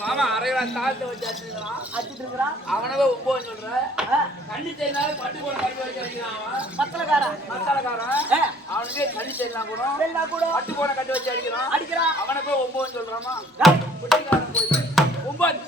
மாமா அரைவா தாழ்த்த வச்சு அடிச்சுட்டு இருக்கிறான். அவனவே 9 சொல்ற. கண்ணி செய்யனால பட்டு போன கட்டி வச்சு அடிக்கிறான். மத்தளக்காரன் அவனுக்கே கண்ணி செய்யலாம் கூட பட்டு போன கட்டி வச்சு அடிக்கிறான். அவனை போய் 9 சொல்றாமா. குட்டிக்காரன் போய் 9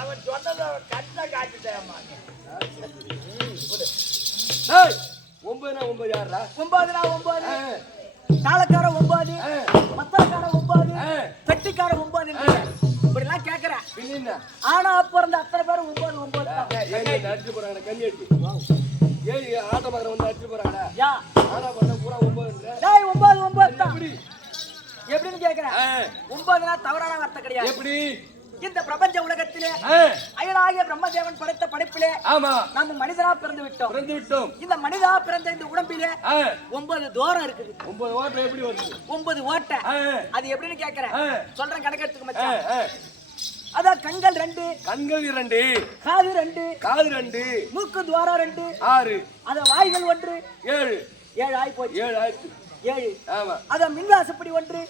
அவன் சொன்னதை கண்ணை காட்டிட்டேன். 9 யாரா? 9 தாளக்கார 9 மத்தளக்கார 9 பெட்டிக்கார 9 இப்படிலாம் கேக்குறேன். ஆனா பிறந்த அத்தனை பேரும் 9 அடிச்சு போறாங்க. கண்ணி அடிச்சு ஏய் ஆட்ட பாக்குற வந்து அடிச்சு போறாங்கடா. ஆனா பண்ண பூரா 9 தான். எப்படின்னு கேக்குறேன். 9னா தவறான வார்த்தை கிடையாது. எப்படி? இந்த பிரபஞ்ச உலகத்திலே அயனாகிய பிரம்மதேவன் படைத்த படைப்பிலே நம்ம மனிதரா பிறந்து விட்டோம். இந்த மனிதா பிறந்த இந்த உடம்பிலே 9 தோரம் இருக்குது. 9 ஓட்டை எப்படி வருது? 9 ஓட்டை. அது எப்படின்னு கேக்குறேன். சொல்றேன் கணக்கெடுத்துக்கு மச்சான். அத கண்கள் 2 காது 2 மூக்கு துவாரம் 2 6 அத வாய்கள் 1 7 ஆயி போச்சு. 7 ஆமா. அத மின்வாசப்படி 1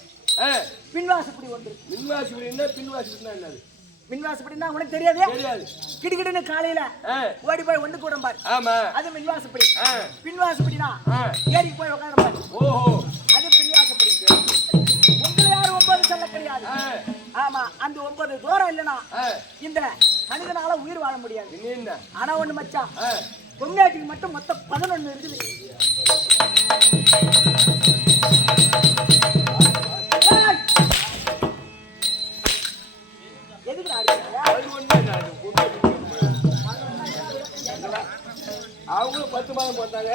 பின்வாசப்படி 1. மின்வாசப்படினா பின்வாசப்படினா என்னது? மின்வாசப்படினா உனக்கு தெரியாது? கிடுகிடுன்னு காலையில ஓடி போய் ஒண்ணு கூட பாரு. ஆமா. அது மின்வாசப்படி. பின்வாசப்படினா ஏறி போய் உட்கார்ந்து பாரு. ஓஹோ. அது பின்வாசப்படி. உங்களை யாரும் 9 சொல்ல கிடையாது. ஆமா. அந்த 9 தூரம் இல்லனா இந்த மனிதனால உயிர் வாழ முடியாது. ஆனா ஒண்ணு மச்சான், பொம்னாட்டிக்கு மட்டும் மொத்தம் 11 இருக்குது. அவங்க 10 மாதம் போட்டாங்க.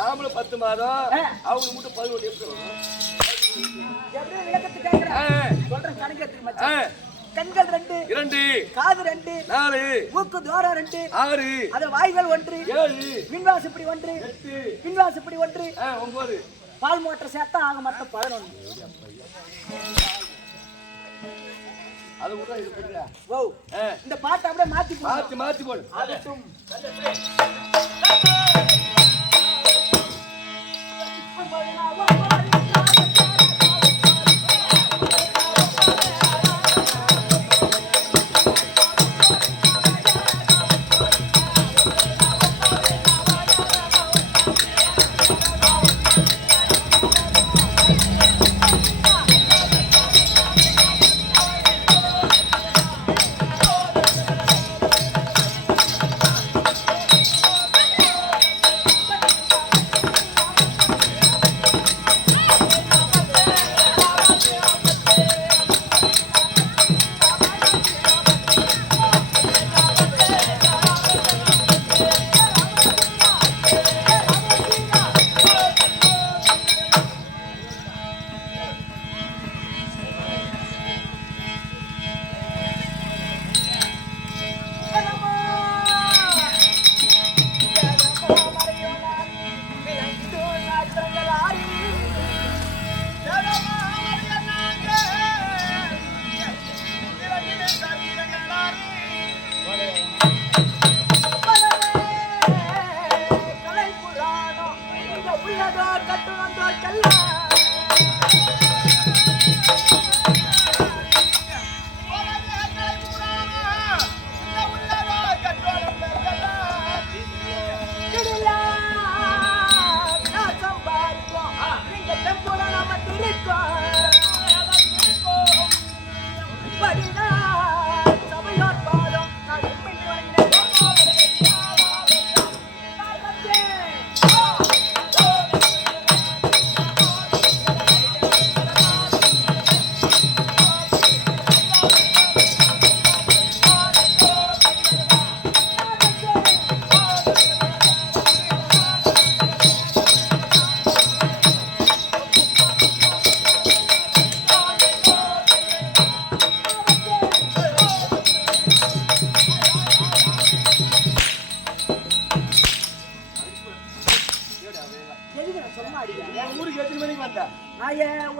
நாமளும் 10 மாதம். அவங்க மட்டும் 11 எப்படி வரும்? எப்படி விளக்கத்து கேக்குறேன். சொல்றேன் கணக்கெடுத்துக்கு மச்சான். கண்கள் 2 காது 2 4 மூக்கு துவாரம் 2 6 அத வாய்கள் 1 7 பின்வாசப்படி 1 8 பின்வாசப்படி 1 9 பால் மோட்டர் சேர்த்தா ஆக மொத்தம் 11. அது கூட இது புரியல. ஓ இந்த பாட்டை அப்படியே மாத்தி போடு. ஆகட்டும்.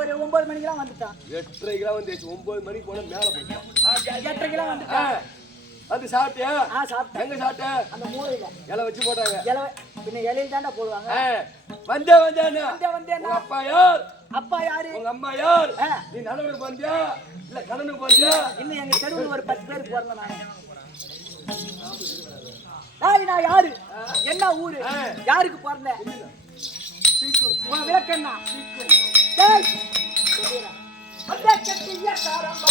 ஒரு 9 மணிக்கெல்லாம் வந்துட்டான். 8:30 வந்து 9 மணிக்கு போனா மேல போயிடும். 8:30 வந்துட்டான். அது சாப்பிட்டியா? சாப்பிட்டேன். எங்க சாப்பிட்ட? அந்த மூலையில இலை வச்சு போட்டாங்க. இலை பின்ன இலையில தாண்டா போடுவாங்க. வந்தேன் உங்க அப்பா யார்? அப்பா யாரு? உங்க அம்மா யார்? நீ நடுவுக்கு வந்தியா இல்ல கணனுக்கு வந்தியா? இன்னும் எங்க தெருவுல ஒரு 10 பேருக்கு பிறந்தேன் நானு. நான் யாரு? என்ன ஊரு? யாருக்கு பிறந்தேன்? உன் விளக்கம் என்ன? டேய் சொல்லுடா. வந்தே கட்டிய காரம்பா.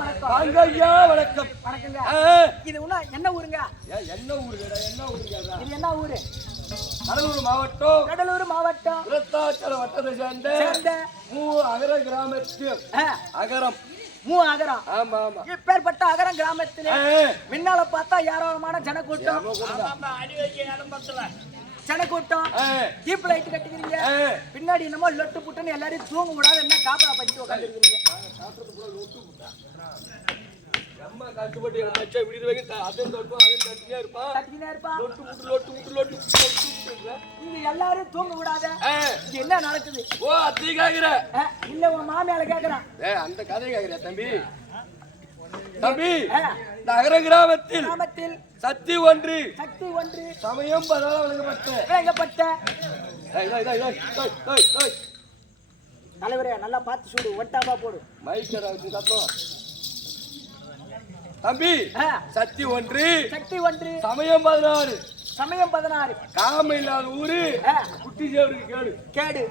வணக்கம். வாங்க ஐயா வணக்கம். வணக்கங்க. இது என்ன ஊருங்க? என்ன ஊருடா? என்ன ஊருடா? இது என்ன ஊரு? கடலூர் மாவட்டம். கடலூர் மாவட்டம். விருத்தாச்சலம் வட்டத்தை சேர்ந்த அகர கிராமத்தில் அகரம் அகரம். ஆமா ஆமா. இப்பேற்பட்ட அகரம் கிராமத்திலே முன்னால பார்த்தா ஏராளமான ஜனக்கூட்டம். ஜனக்கூட்டம். Jeep light கட்டிக்கிறீங்க. பின்னாடி என்னமோ லொட்டு புட்டுன்னு எல்லாரையும் தூங்க விடாது என்ன காப்பா பண்ணிட்டு உட்காந்துருக்கீங்க. அம்மா கஷ்டப்பட்டு மச்சா விடுது வைக்க அதன் தொட்டும் அதன் தட்டினே இருப்பான். லொட்டு இங்க எல்லாரும் தூங்க விடாத. இங்க என்ன நடக்குது? ஓ அத்தி கேக்குற? இல்ல உன் மாமியால கேக்குறான். அந்த கதை கேக்குற தம்பி. இந்த அகர கிராமத்தில் சக்தி ஒன்று சமயம் வழங்கப்பட்ட தலைவரே நல்லா பார்த்து சூடு ஒட்டாப்பா போடு மைக்கடா சத்தம். தம்பி சக்தி ஒன்று சமயம் 16 காம இல்லாத ஊரு குட்டி சேவருக்கு கேடு.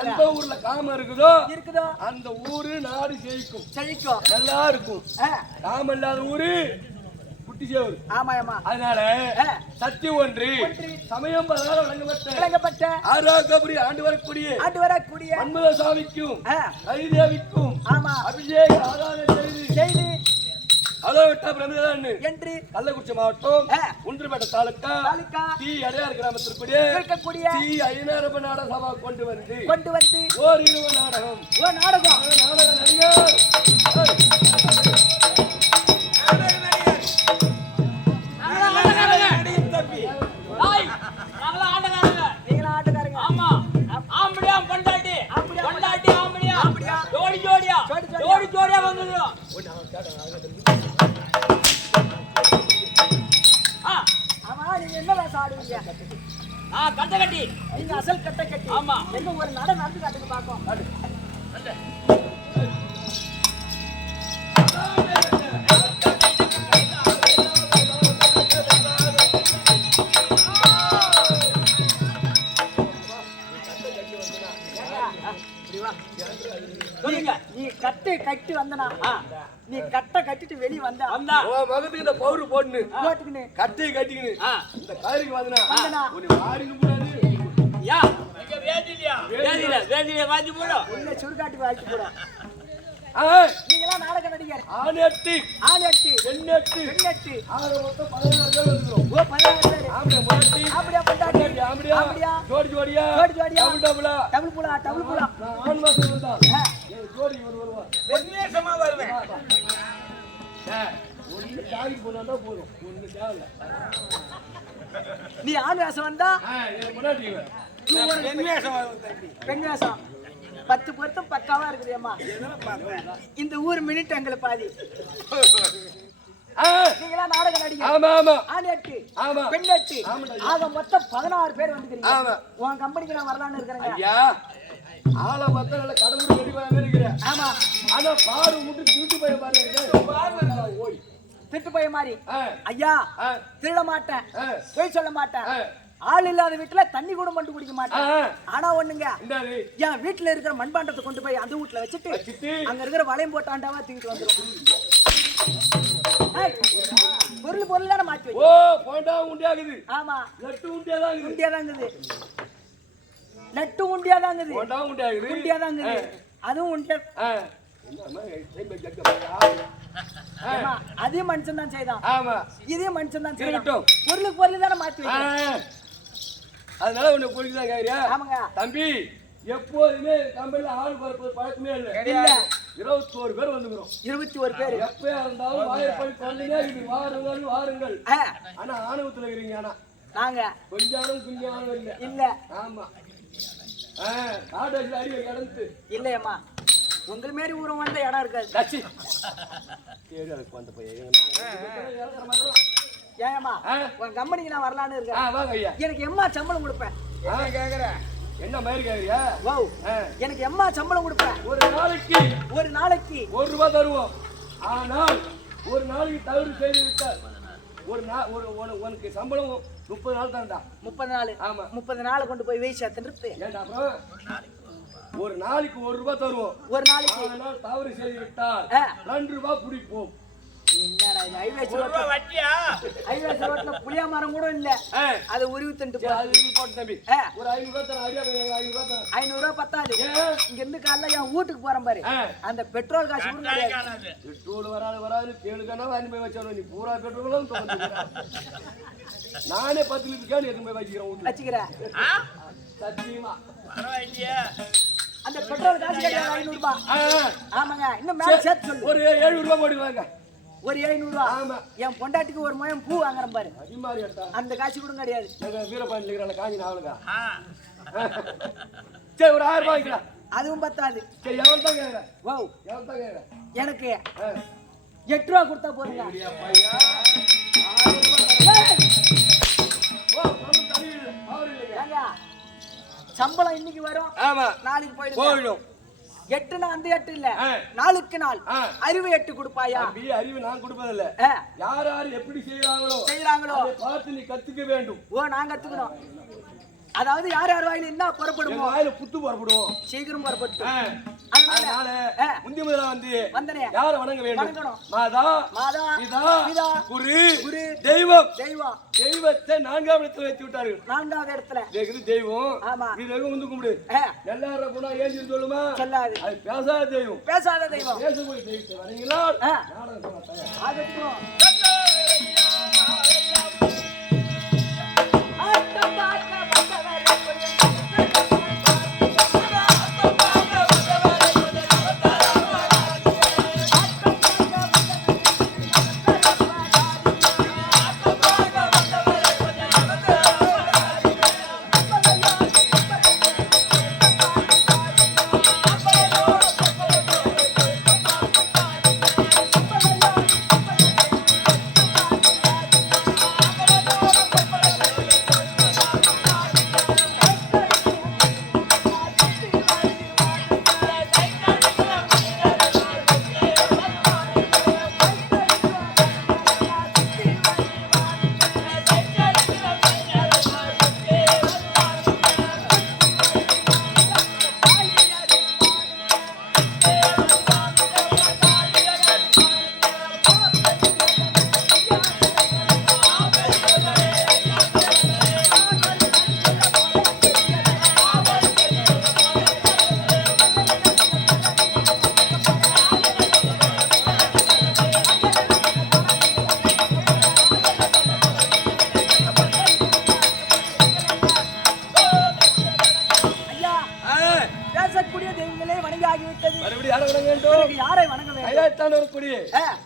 எந்த ஊர்ல காம இருக்குதோ அந்த ஊரு நாடு செழிக்கும் நல்லா இருக்கும். காம இல்லாத ஊரு குட்டி சேவரு. அதனால சக்தி ஒன்று சமயம் 16 வழங்கப்பட்ட ஆறாகபுரி ஆண்டு வரக்கூடிய மன்மத சாமிக்கும் ஹரிதேவிக்கும் அபிஷேக ஆராதனை செய்து என்று கள்ளக்குறிச்சி மாவட்டம் குன்றுபேட்டை தாலுக்கா டி அடையார் கிராமத்திற்குரிய டி ஐநரப நாடக சபா கொண்டு வந்து ஓர் இரவு நாடகம் நடிகர் கட்டை கட்டி நீங்க அசல் கட்டை கட்டி. ஆமா எங்க ஒரு நட நடந்து காட்டுக்கு பாப்போம். நீ கட்டை கட்டி வந்தனா நீ கட்டை கட்டிட்டு வெளிய வந்தா மகத்துக்கு இந்த பவுடர் போட்டுன்னு கட்டை கட்டிக்கின்னு இந்த காருக்கு வந்தனா ஒரு வாரிக்கு கூடாது. யா இங்க வேதியில வாங்கி போடு. உள்ள சுடுகாட்டுக்கு வாங்கி போடு. நீங்கலாம் நாடக நடிகர். ஆனெட்டு பெண்ணெட்டு ஆறு மொத்தம் 16 பேர் வந்துரும். ஓ 16 பேர். ஆம்படியா பண்டாடி ஆம்படியா ஜோடியா டபுள் புலா ஆன் மாசம் வந்தா ஜோடி வருவா வெண்ணேசமா வருவேன். ஒண்ணு காரி போனாடா போறோம் ஒண்ணு தேவல. நீ ஆண் வேஷம் வந்தா முன்னாடி பெண் வேஷம் 10 பொருத்தம் பக்காவா இருக்குதுமா. இந்த ஊர் மினிட் எங்களை பாதி. நீங்களா நாடக நடிகர். ஆணெட்டு பெண்ணெட்டு ஆக மொத்தம் 16 பேர் வந்துக்கிறீங்க. உன் கம்பெனிக்கு நான் வரலான்னு இருக்கிறேங்க. ஐயா ஆள மொத்தம் நல்ல கடவுள் ரெடி பண்ணி இருக்கிறேன். ஆமா ஆனா பாரு முட்டு திருட்டு போய் பாருங்க. ஓய் திட்டு போய் மாதிரி ஐயா திருட மாட்டேன் போய் சொல்ல மாட்டேன். ஆள் இல்லாத வீட்டுல தண்ணி கூட மண்டு குடிக்க மாட்டேன். ஆனா ஒண்ணுங்க என் வீட்டுல இருக்கிற மண்பாண்டத்தை கொண்டு போய் அந்த வீட்டுல வச்சுட்டு அங்க இருக்கிற வளையம் போட்டாண்டாவா தூக்கிட்டு வந்துடும். பொருள் தானே மாற்றி ஓ போண்டா உண்டியாகுது. ஆமா லட்டு உண்டியாதாங்குது. லட்டு உண்டியாதாங்குது. போண்டா உண்டியாதாங்குது. அதுவும் உண்டியா. அதே மனுஷன் தான் செய்தான். இதே மனுஷன் தான் செய்தான். பொருள் தானே மாற்றி. அதனால உன்னை பொறுக்குதான் கேக்குறியா? ஆமாங்க தம்பி எப்போதுமே கம்பெனில ஆள் பரப்பு பழக்கமே இல்ல. 21 பேர் வந்துக்கிறோம். 21 பேர் எப்பயா இருந்தாலும் வாயப்படி சொல்லுங்க. இது வாருங்கள். ஆனா ஆணவத்துல இருக்கிறீங்க. ஆனா நாங்க கொஞ்சம் ஆணவம் இல்ல. ஆமா காடு அடி இடந்து இல்லையம்மா உங்கள் மாரி ஊரம் வந்த இடம் இருக்காது. ஏமா உன் கம்பெனிக்கு நான் வரலான்னு இருக்கேன். எனக்கு எம்மா சம்பளம் கொடுப்பேன். என்ன மாதிரி கேக்குறியா? எனக்கு எம்மா சம்பளம் கொடுப்பேன். ஒரு நாளைக்கு 1 ரூபாய் தருவோம். ஆனால் ஒரு நாளைக்கு தவறு செய்து விட்டால் உனக்கு சம்பளம் 30 நாள் தான்டா. 30 நாள். ஆமா 30 நாள் கொண்டு போய் வெய் சேர்த்துட்டு ஏன்டா அப்புறம் ஒரு நாளைக்கு 1 ரூபாய் தருவோம். ஒரு நாளைக்கு ஆனால் தவறு செய்து விட்டால் 2 ரூபாய் பிடிப்போம். என்னடா இது ஹைவேஸ் ரோட்ல புளிய மரம் கூட இல்ல. அது உருவி தின்ட்டு போ. அது போட்டு தம்பி. ஒரு 500 ரூபாய் தர. 500 ரூபாய் தர. 500 ரூபாய் பத்தாது. இங்க இருந்து காலைல என் வீட்டுக்கு போறேன் பாரு. அந்த பெட்ரோல் காசு கூட கிடையாது. பெட்ரோல் வராது கேளுக்கனா வாங்கி போய் வச்சறோம். நீ பூரா பெட்ரோலும் தோத்துறேன். நானே 10 லிட்டர் கேன் எடுத்து போய் வச்சிக்கிறேன். வச்சிக்கிறேன். சத்தியமா. பரவாயில்லையே. அந்த பெட்ரோல் காசு கிடையாது 500 ரூபாய். ஆமாங்க. இன்னும் மேல சேர்த்து சொல்லு. ஒரு 700 ரூபாய் போடுவாங்க. ஒரு 700 ரூபாய். ஆமா. என் பொண்டாட்டிக்கு ஒரு முயம் பூ வாங்குறேன் பாரு. அதிமாரி எடுத்தா. அந்த காசு கூட கிடையாது. நான் வீரபாண்டில இருக்கற காஞ்சி நாவலுங்க. சரி ஒரு 1000 ரூபாய் வாங்கிடா. அதுவும் பத்தாது. சரி எவ்வளவு தான் கேக்குற? வாவ். எவ்வளவு தான் கேக்குற? எனக்கு 8 ரூபாய் கொடுத்தா போறீங்க. அப்படியே பையா. 1000 ரூபாய். ஓ நம்ம தண்ணி அவர் இல்லைங்க. ஏங்க சம்பளம் இன்னைக்கு வரும். ஆமா. நாளைக்கு போயிடும். 8னா அந்த 8 இல்ல. நாளுக்கு நாள் அறிவு 8 கொடுப்பாயா? தம்பி அறிவு நான் கொடுப்பதில்ல. யார் யார் எப்படி செய்றாங்களோ அதை பார்த்து நீ கத்துக்க வேண்டும். ஓ நான் கத்துக்கணும். அதாவது யார் யார் வாயில என்ன புறப்படுமோ வாயில புத்து புறப்படுவோம். சீக்கிரம் புறப்பட்டு. அதனால முந்தி முதல்ல வந்தனே யார வணங்க வேண்டும்? மாதா பிதா குரு தெய்வம். தெய்வத்தை 4ஆம் இடத்துல வச்சு விட்டார்கள். 4ஆவது இடத்துல இது தெய்வம். ஆமா. நீ வெகு வந்து கும்பிடு. நல்லார குணா ஏஞ்சி சொல்லுமா? சொல்லாது. அது பேசாத தெய்வம். பேசாத தெய்வம். பேசக்கூடிய தெய்வத்தை வணங்கினா நாடகம் சொல்ல ஆகட்டும்.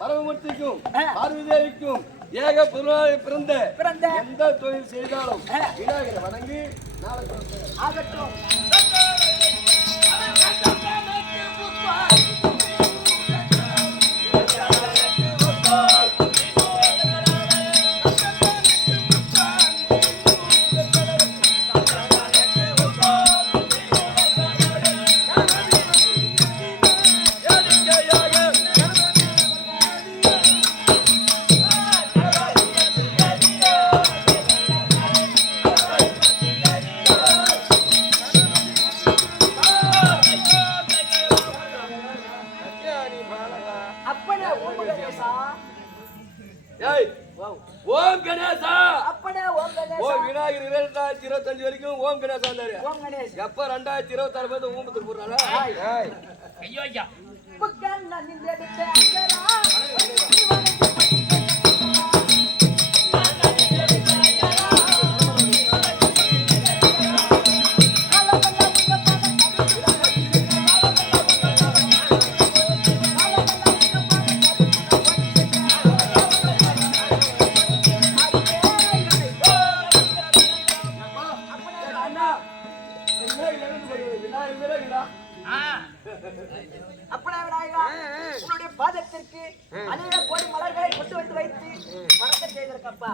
பரமமூர்த்திக்கும் பார்வதி தேவிக்கும் ஏக பிறந்த எந்த தொழில் செய்தாலும் விநாயகரை வணங்கி ஆகட்டும். ஓம் கணேசா. ஓம் விநாயகர் 2025 வரைக்கும் ஓம் கணேசா வந்தாரு. எப்ப 2026 ஊம்பத்துக்கு போடுறாரா? ஐயோ ஐயா அப்பனா விநாயகா உன்னுடைய பாதத்திற்கு அநேக கோடி மலர்களை கொண்டு வந்து வைத்து வணக்கம் செய்திருக்கப்பா.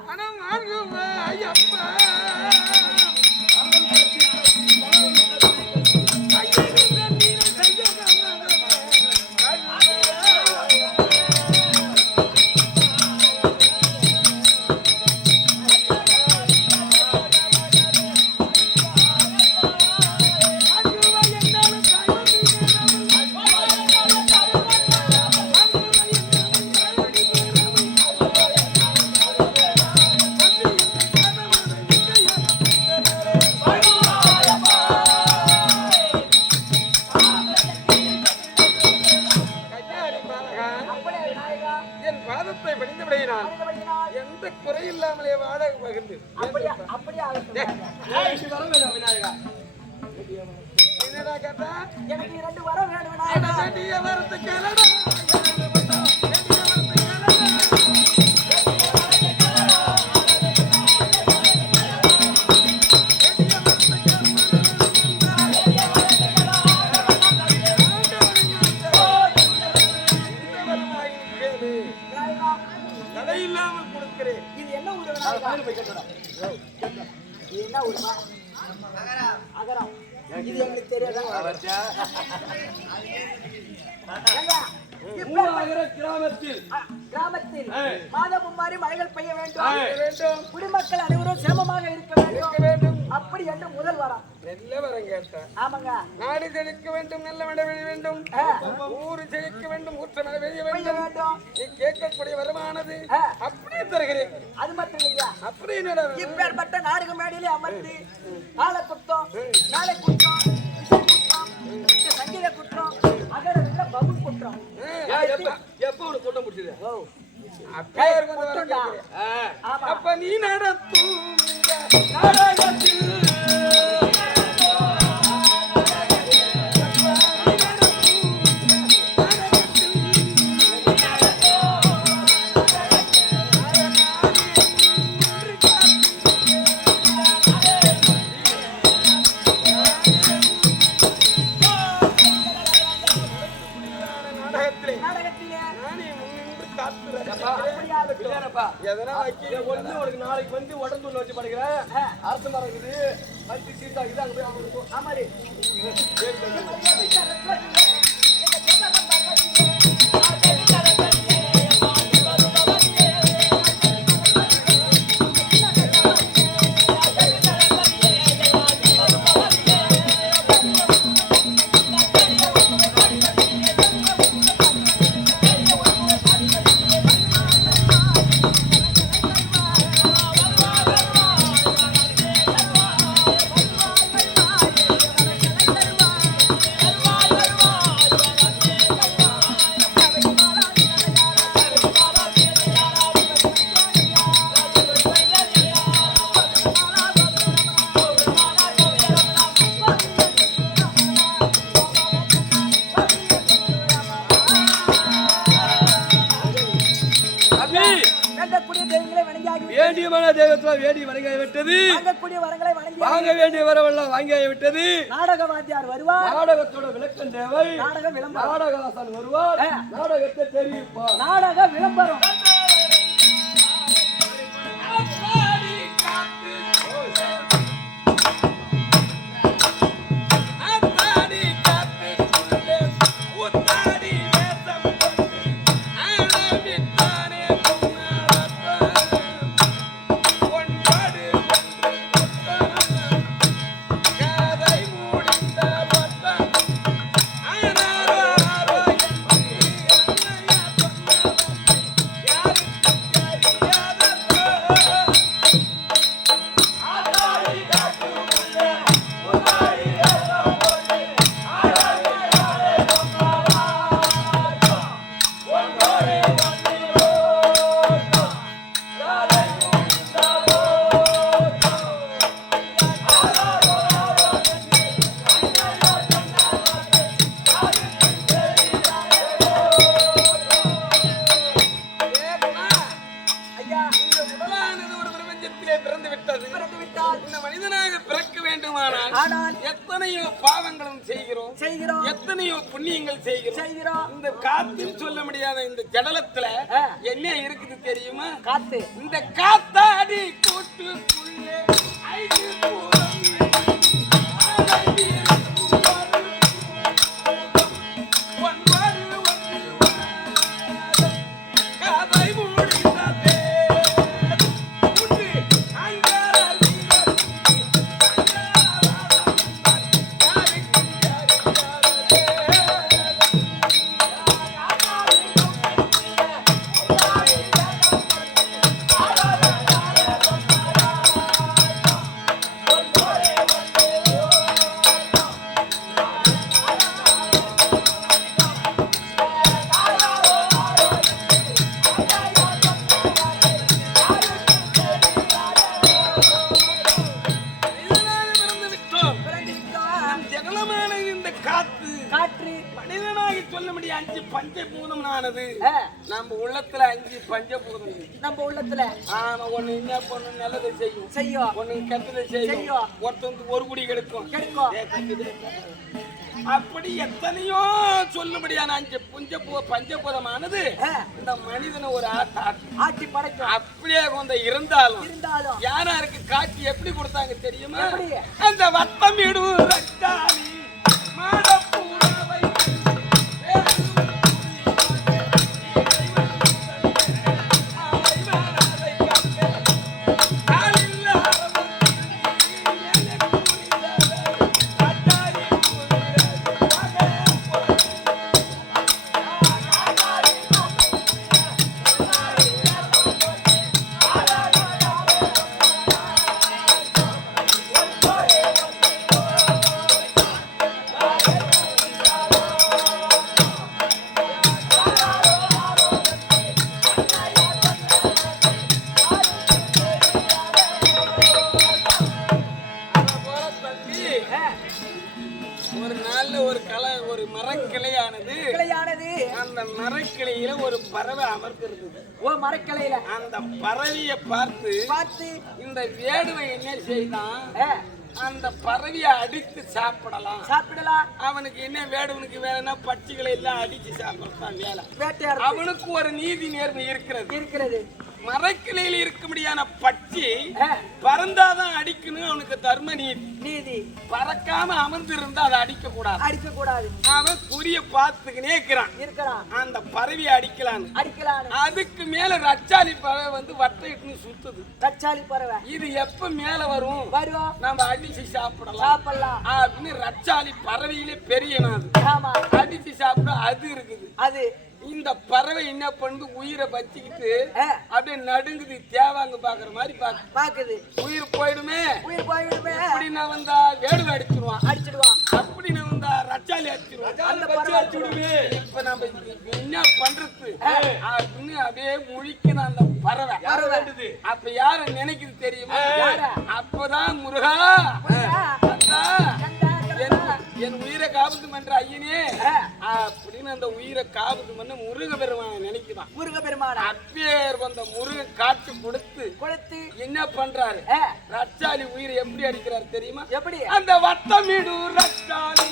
வர வேண்டாம் விநாயகா. என்னடா கேட்டா? எனக்கு 2 வரம் வேணும் விநாயகா. வேண்டிய வரத்தை கேளடா. இல்லாமல் கொடுக்கிறேன். இது என்ன ஊரு விநாயகா? போய் கேட்டா இது என்ன ஊருமா? அகரம். இது எங்களுக்கு தெரியாதா? ஏங்க, மூவாகர கிராமத்தில் கிராமத்தில் மாதமும் மாறி மழைகள் பெய்ய வேண்டும். குடிமக்கள் அனைவரும் சேமமாக இருக்க வேண்டும். அப்படி என்று முதல் வரம். நல்ல வரம் கேட்டேன். ஆமாங்க. நாடு செழிக்க வேண்டும், நல்ல மழை பெய்ய வேண்டும், ஊரு செழிக்க வேண்டும், ஊற்ற மழை பெய்ய வேண்டும். நீ கேட்கக்கூடிய வருமானது அப்படியே தருகிறேன். அது மட்டும் இல்லையா? அப்படி என்னடா? இப்பேற்பட்ட நாடக மேடையிலே அமர்ந்து நாளை குற்றம், நாளை குற்றம், இசை குற்றம், சங்கீத குற்றம், அகரவில்ல பகுல் குற்றம். எப்ப ஒரு கூட்டம் முடிச்சது? அப்படியே இருக்கும் அந்த வரம் கேட்கிறேன். அப்ப நீ நடத்தும் நாடகத்தில் உனக்கு நாளைக்கு வந்து உடம்புல வச்சு படுக்கிறேன். அரசு மரம் இருக்குது, மந்தி சீட்டா இருக்குது, அங்க போய் அவங்க இருக்கும். ஆமாடி. வேண்டியமான தெய்வத்தில் வேண்டி வணங்கிவிட்டது. வாங்க வேண்டிய வரவெல்லாம் வாங்கிவிட்டது. நாடக வாத்தியார் வருவார். நாடகத்தோட விளக்கம் தேவை. நாடகம் நாடகாசன் வருவார். நாடகத்தை தெரிவிப்பார். நாடக விளம்பரம். செய்கிறோம். இந்த காத்துன்னு சொல்ல முடியாத இந்த ஜடலத்துல என்ன இருக்குது தெரியுமா? காத்து. இந்த காத்தாடி கூட்டுக்குள்ளே ஐந்து பூரம் காத்து காற்று மனிதனாகி சொல்ல முடியும் 5 பஞ்சபூதம் ஆனது. நம்ம உள்ளத்துல 5 பஞ்சபூதம் நம்ம உள்ளத்துல. ஆமா, ஒண்ணு என்ன பண்ணு நல்லதை செய்யும், ஒண்ணு கெட்டதை செய்யும், ஒருத்தன் ஒரு குடி கெடுக்கும். அப்படி எத்தனையோ சொல்லும்படியான 5 பஞ்சபூதமானது இந்த மனிதனை ஒரு ஆட்டி படைக்கும். அப்படியே கொஞ்சம் இருந்தாலும் யாராருக்கு காட்சி எப்படி கொடுத்தாங்க தெரியுமா? அந்த வட்டம் இடும் ரத்தாளி மாடப்பூரவை ஒரு மரக்கிளையானது அந்த மரக்கிளையில ஒரு பறவை அமர்ந்திருந்தது. மரக்கிளையில அந்த பறவையை பார்த்து இந்த வேடுவை என்ன செய்தான்? அந்த பறவையை அடித்து சாப்பிடலாம். அவனுக்கு என்ன வேடுவனுக்கு வேலைன்னா பட்சிகளை எல்லாம் அடிச்சு சாப்பிடத்தான் வேலை. அவனுக்கு ஒரு நீதி நேர்மை இருக்கிறது. மரக்கிளையில் இருக்க முடியாத பட்சி பறந்தாதான் அடிக்கணும். அவனுக்கு தர்ம நீதி. பறக்காம அமர்ந்து இருந்தா அதை அடிக்க கூடாது. அவன் குறிய பார்த்துக்கினே இருக்கிறான். அந்த பறவையை அடிக்கலாம். அதுக்கு மேல ரச்சாலி பறவை வந்து வட்டையிட்டு சுத்துது. ரச்சாலி பறவை இது எப்ப மேல வரும்? நம்ம அடிச்சு சாப்பிடலாம் அப்படின்னு ரச்சாலி பறவையிலே பெரிய அடிச்சு சாப்பிட அது இருக்குது. இந்த பறவை என்ன பண்ணுது? உயிரை பச்சிக்கிட்டு அப்படியே நடுங்குது. தேவாங்க பாக்குற மாதிரி பாக்குது. உயிர் போயிடுமே. அப்படி நான் வந்தா வேடுவை அடிச்சிடுவான். அப்படி நான் வந்தா ரச்சாலி அடிச்சிடுவான். இப்ப நம்ம என்ன பண்றது அப்படின்னு அப்படியே முழிக்கணும் அந்த பறவை. அப்ப யார நினைக்குது தெரியுமா? அப்பதான் முருகா என் உயிரை காபத்து பண்ற ஐயனே அப்படின்னு அந்த உயிரை காபத்து பண்ண முருகபெருமான நினைக்கிறான். அப்பேர் வந்த முருகன் காட்டு கொடுத்து என்ன பண்றாரு? ரச்சாலி உயிரை எப்படி அடிக்கிறாரு தெரியுமா? எப்படி? அந்த வட்டமிடு ரச்சாலி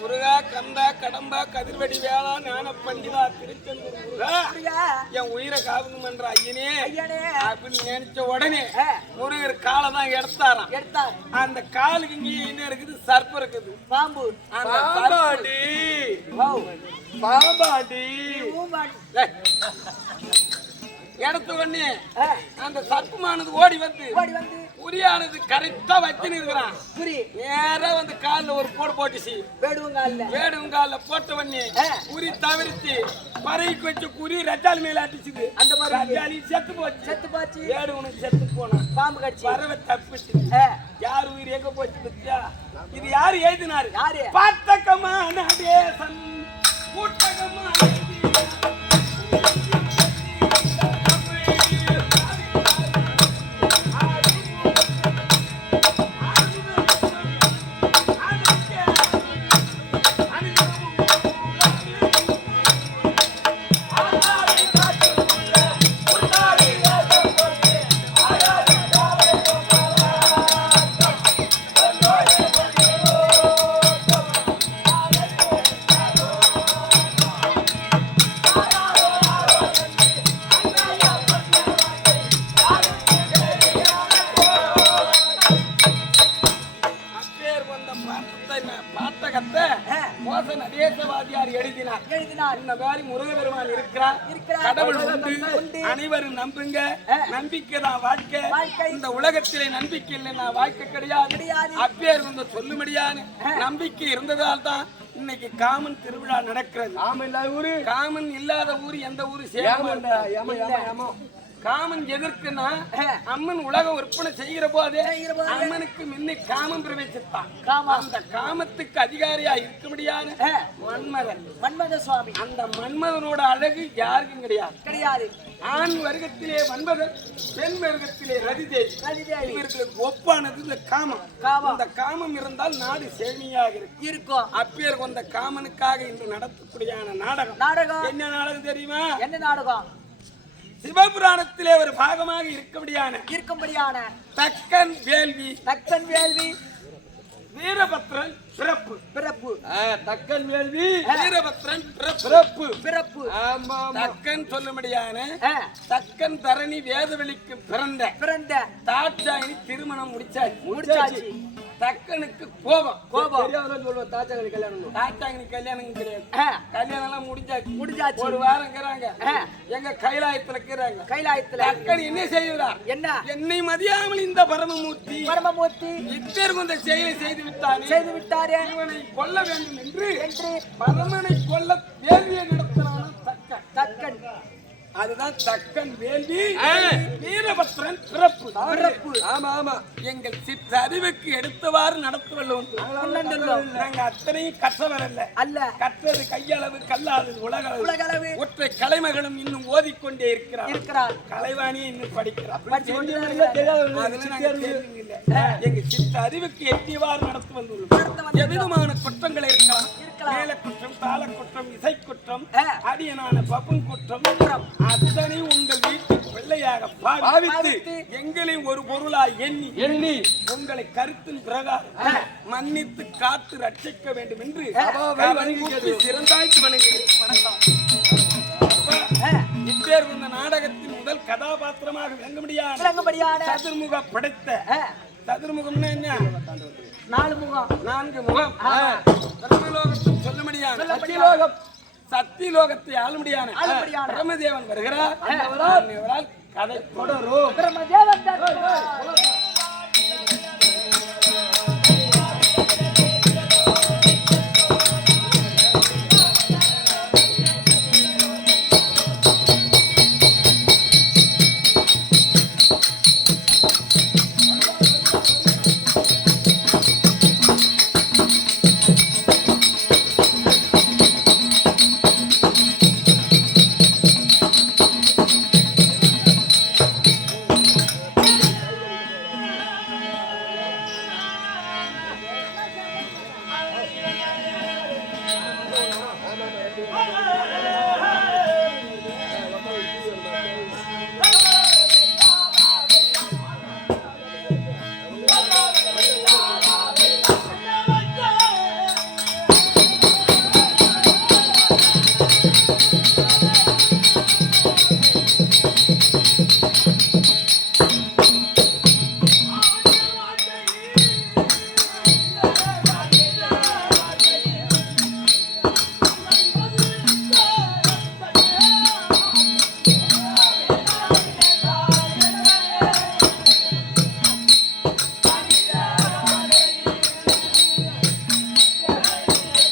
முருகா கந்தா கடம்பா கதிர்வடி வேளா ஞான பண்டிதா திருச்செந்தூர் முருகா என் உயிரை காவலும் என்ற ஐயனே அப்படின்னு நினைச்ச உடனே முருகர் காலை தான் எடுத்தாராம். அந்த காலுக்கு இங்கே என்ன இருக்குது? சர்ப்பம் இருக்குது. பாம்பு. பாம்பாடி எடுத்த உடனே அந்த சர்ப்பமானது ஓடி வந்து குறியானது கரெக்டா வச்சுன்னு இருக்கிறான். நேரா வந்து காலில் ஒரு போட்டுச்சு. வேடுவங்கால போட்ட உடனே குறி தவிர்த்து பறவைக்கு வச்ச குறி ரச்சாலி மேல அடிச்சுது. அந்த மாதிரி ரச்சாலி செத்து போச்சு. வேடுவனுக்கு செத்து போனான். பாம்பு கடிச்சு பறவை தப்பிச்சு. யார் உயிர் எங்க போச்சு பத்தியா? இது யாரு எழுதினாரு? பாத்தகமான தேசம் கூட்டகமான பாட்டகத்தை மோச நடேசவாதியார் எழுதினார். இந்த மாதிரி முருகபெருமான் இருக்கிறார், கடவுள் உண்டு, அனைவரும் நம்புங்க, நம்பிக்கை தான் வாழ்க்கை. இந்த உலகத்திலே நம்பிக்கை இல்லைன்னா வாழ்க்கை கிடையாது. அப்பேர் வந்து சொல்லும்படியான நம்பிக்கை இருந்ததால் தான் இன்னைக்கு காமன் திருவிழா நடக்கிறது. காமன் இல்லாத ஊர் எந்த ஊரு சேரும்? காமன் எதற்குன்னா அம்மன் உலகம் விற்பனை செய்கிற போதே அம்மனுக்கு முன்னே காமம் பிரவேசித்தான். அந்த காமத்துக்கு அதிகாரியா இருக்க முடியாது மன்மத சுவாமி. அந்த மன்மதனோட அழகு யாருக்கும் கிடையாது. ஆண் வர்க்கத்திலே மன்மதன், பெண் வர்க்கத்திலே ரதிதேவி. இவர்களுக்கு ஒப்பானது இந்த காமம். இந்த காமம் இருந்தால் நாடு செழுமையாக இருக்கும். அப்பேர் கொண்ட காமனுக்காக இன்று நடத்தக்கூடிய நாடகம் என்ன நாடகம் தெரியுமா? என்ன நாடகம்? சிவபுராணத்திலே ஒரு பாகமாக இருக்கும்படியான தக்கன் வேள்வி வீரபத்ரன் பிறப்பு. தக்கன் வேள்வி வீரபத்ரன் பிறப்பு. தக்கன் சொல்லும்படியான தக்கன் தரணி வேதவெளிக்கு பிறந்த தாட்சாயினி திருமணம் முடிச்சாச்சு. தக்கனுக்கு கோபம் தாட்சாயினி கல்யாணம் கிடையாது. கல்யாணம் எல்லாம் முடிஞ்சாச்சு. ஒரு வாரம் இருக்கிறாங்க, எங்க கைலாயத்துல இருக்கிறாங்க. தக்கன் என்ன செய்கிறார்? என்னை மதியாமல் இந்த பரமமூர்த்தி இத்தர் கொண்ட செயலை செய்து விட்டாரே, இவனை கொல்ல வேண்டும் என்று பரமனை கொல்ல வேள்வியை நடத்தினான தக்கன். அதுதான் தக்கன் வேள்வி வீரபத்ரன் பிறப்பு. ஆமா, எங்கள் சிற்றறிவுக்கு எடுத்தவாறு நடத்துவல்லோம். நாங்க அத்தனையும் கற்றவர் அல்ல, கற்றது கையளவு கல்லாது உலகளவு. ஒற்றை கலைமகளும் இன்னும் ஓதிக்கொண்டே இருக்கிறார். கலைவாணியை இன்னும் படிக்கிறார். எங்க சிற்றறிவுக்கு எட்டியவாறு நடத்து வந்துள்ளோம். எவ்விதமான குற்றங்கள் இருக்கலாம். மேல குற்றம், தாள குற்றம், இசை குற்றம், அடியனான பப்புன் குற்றம் அத்தனை உங்கள் வீட்டில் பிள்ளையாக பாவித்து எங்களை ஒரு பொருளாய் எண்ணி உங்களை கருத்தின் பிரகாரம் மன்னித்து காத்து ரட்சிக்க வேண்டும் என்று சிறந்தாய்க்கு வணங்குகிறேன். வணக்கம். இப்பேர் இந்த நாடகத்தின் முதல் கதாபாத்திரமாக விளங்கும்படியான சதுர்முக படைத்த சதுர்முகம்னா என்ன? 4 முகம். பிரம்மலோகத்தில் சொல்லும்படியான சத்தியலோகத்தை ஆளும்படியான பிரம்மதேவன் வருகிறார். கதை தொடரும்.